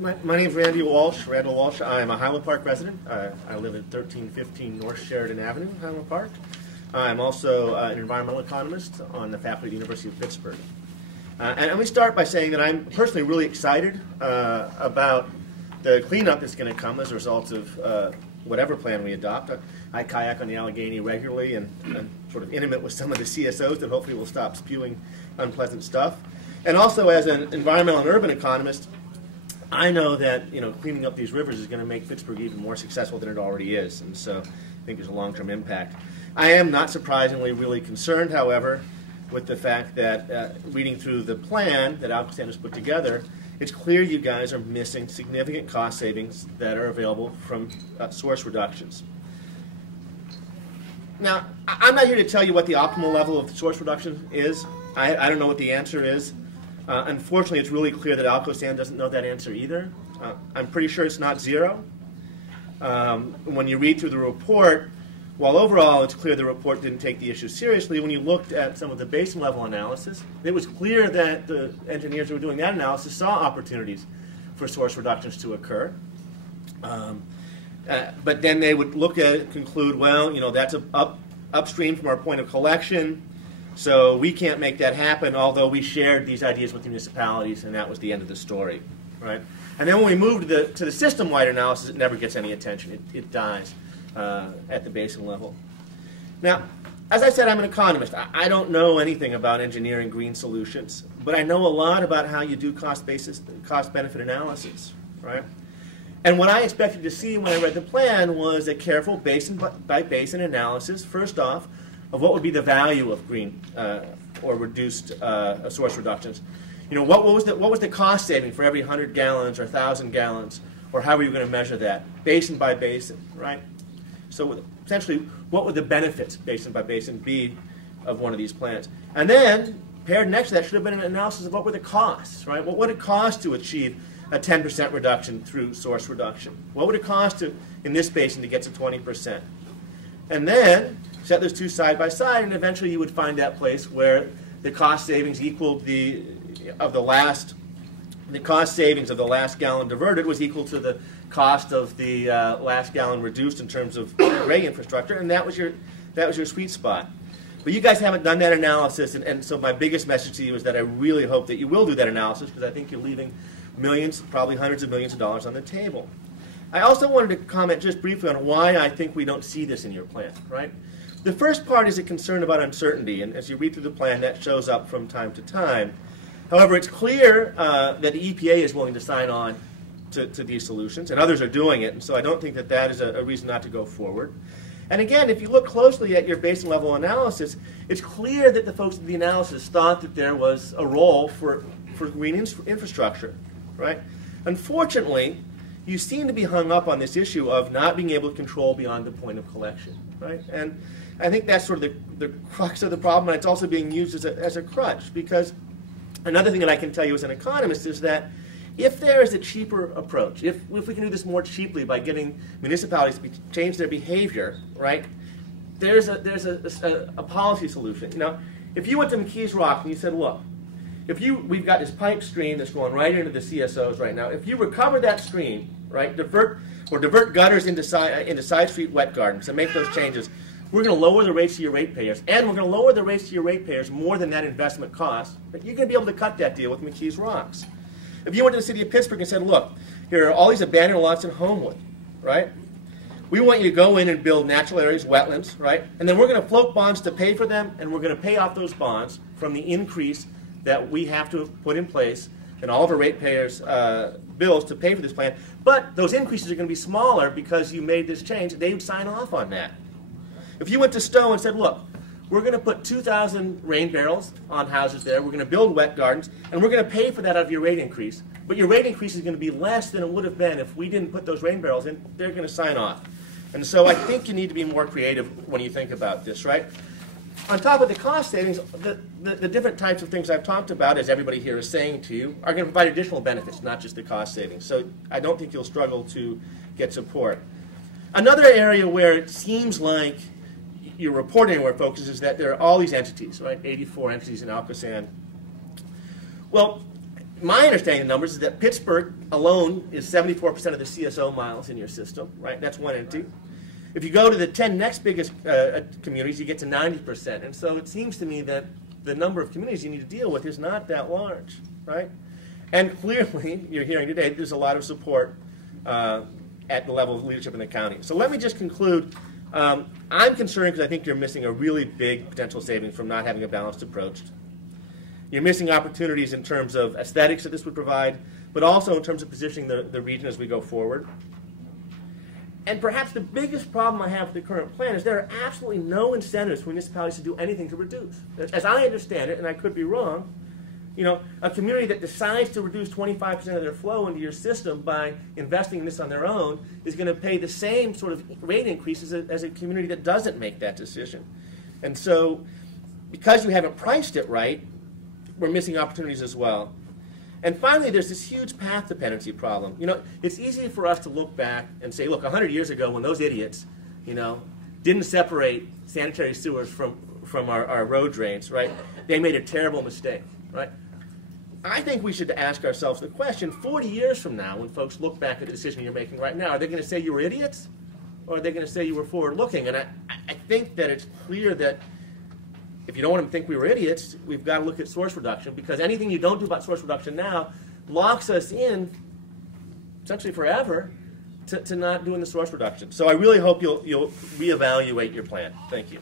My name is Randy Walsh, Randall Walsh. I'm a Highland Park resident. I live at 1315 North Sheridan Avenue, Highland Park. I'm also an environmental economist on the faculty at the University of Pittsburgh. And let me start by saying that I'm personally really excited about the cleanup that's going to come as a result of whatever plan we adopt. I kayak on the Allegheny regularly, and I'm sort of intimate with some of the CSOs that hopefully will stop spewing unpleasant stuff. And also, as an environmental and urban economist, I know that cleaning up these rivers is going to make Pittsburgh even more successful than it already is, and so I think there's a long-term impact. I am, not surprisingly, really concerned, however, with the fact that reading through the plan that ALCOSAN has put together, it's clear you guys are missing significant cost savings that are available from source reductions. Now, I'm not here to tell you what the optimal level of source reduction is. I don't know what the answer is. Unfortunately, it's really clear that ALCOSAN doesn't know that answer either. I'm pretty sure it's not zero. When you read through the report, while overall it's clear the report didn't take the issue seriously, when you looked at some of the basin level analysis, it was clear that the engineers who were doing that analysis saw opportunities for source reductions to occur. But then they would look at it and conclude, well, that's upstream from our point of collection, so we can't make that happen, although we shared these ideas with the municipalities, and that was the end of the story, right? And then when we move to the system-wide analysis, it never gets any attention. It dies at the basin level. Now, as I said, I'm an economist. I don't know anything about engineering green solutions, but I know a lot about how you do cost-benefit analysis, right? And what I expected to see when I read the plan was a careful basin-by-basin analysis, first off, of what would be the value of green or reduced source reductions. What was the cost saving for every 100 gallons or 1,000 gallons, or how were you going to measure that, basin by basin, right? So essentially, what would the benefits, basin by basin, be of one of these plants? And then, paired next to that, should have been an analysis of what were the costs, right? What would it cost to achieve a 10% reduction through source reduction? What would it cost in this basin to get to 20%? And then set those two side by side, and eventually you would find that place where the cost savings equaled the cost savings of the last gallon diverted was equal to the cost of the last gallon reduced in terms of gray infrastructure, and that was your sweet spot. But you guys haven't done that analysis, and so my biggest message to you is that I really hope that you will do that analysis, because I think you're leaving millions, probably hundreds of millions of dollars on the table. I also wanted to comment just briefly on why I think we don't see this in your plan, right? The first part is a concern about uncertainty, and as you read through the plan, that shows up from time to time. However, it's clear that the EPA is willing to sign on to these solutions, and others are doing it, and so I don't think that that is a reason not to go forward. And again, if you look closely at your basin level analysis, it's clear that the folks in the analysis thought that there was a role for green infrastructure, right? Unfortunately, you seem to be hung up on this issue of not being able to control beyond the point of collection, right? And I think that's sort of the crux of the problem, and it's also being used as a crutch, because another thing that I can tell you as an economist is that if there is a cheaper approach, if we can do this more cheaply by getting municipalities to change their behavior, right, there's a policy solution. If you went to McKees Rock and you said, look, we've got this pipe stream that's going right into the CSOs right now. If you recover that stream, right, divert gutters into side street wet gardens and make those changes, we're going to lower the rates to your ratepayers, and we're going to lower the rates to your ratepayers more than that investment cost. But you're going to be able to cut that deal with McKees Rocks. If you went to the city of Pittsburgh and said, look, here are all these abandoned lots in Homewood, right? We want you to go in and build natural areas, wetlands, right? And then we're going to float bonds to pay for them, and we're going to pay off those bonds from the increase that we have to put in place in all of our ratepayers' bills to pay for this plan. But those increases are going to be smaller because you made this change. They would sign off on that. If you went to Stowe and said, look, we're going to put 2,000 rain barrels on houses there, we're going to build wet gardens, and we're going to pay for that out of your rate increase, but your rate increase is going to be less than it would have been if we didn't put those rain barrels in, they're going to sign off. And so I think you need to be more creative when you think about this, right? On top of the cost savings, the different types of things I've talked about, as everybody here is saying to you, are going to provide additional benefits, not just the cost savings. So I don't think you'll struggle to get support. Another area where it seems like your reporting where it focuses is that there are all these entities, right? 84 entities in ALCOSAN. Well, my understanding of the numbers is that Pittsburgh alone is 74% of the CSO miles in your system, right? That's one entity. If you go to the 10 next biggest communities, you get to 90%. And so it seems to me that the number of communities you need to deal with is not that large, right? And clearly, you're hearing today, there's a lot of support at the level of leadership in the county. So let me just conclude. I'm concerned because I think you're missing a really big potential savings from not having a balanced approach. You're missing opportunities in terms of aesthetics that this would provide, but also in terms of positioning the region as we go forward. And perhaps the biggest problem I have with the current plan is there are absolutely no incentives for municipalities to do anything to reduce. As I understand it, and I could be wrong, you know, a community that decides to reduce 25% of their flow into your system by investing in this on their own is going to pay the same sort of rate increases as a community that doesn't make that decision. And so, because you haven't priced it right, we're missing opportunities as well. And finally, there's this huge path dependency problem. You know, it's easy for us to look back and say, look, 100 years ago when those idiots, you know, didn't separate sanitary sewers from our road drains, right, they made a terrible mistake, right? I think we should ask ourselves the question, 40 years from now, when folks look back at the decision you're making right now, are they going to say you were idiots? Or are they going to say you were forward-looking? And I think that it's clear that if you don't want them to think we were idiots, we've got to look at source reduction, because anything you don't do about source reduction now locks us in, essentially forever, to not doing the source reduction. So I really hope you'll reevaluate your plan. Thank you.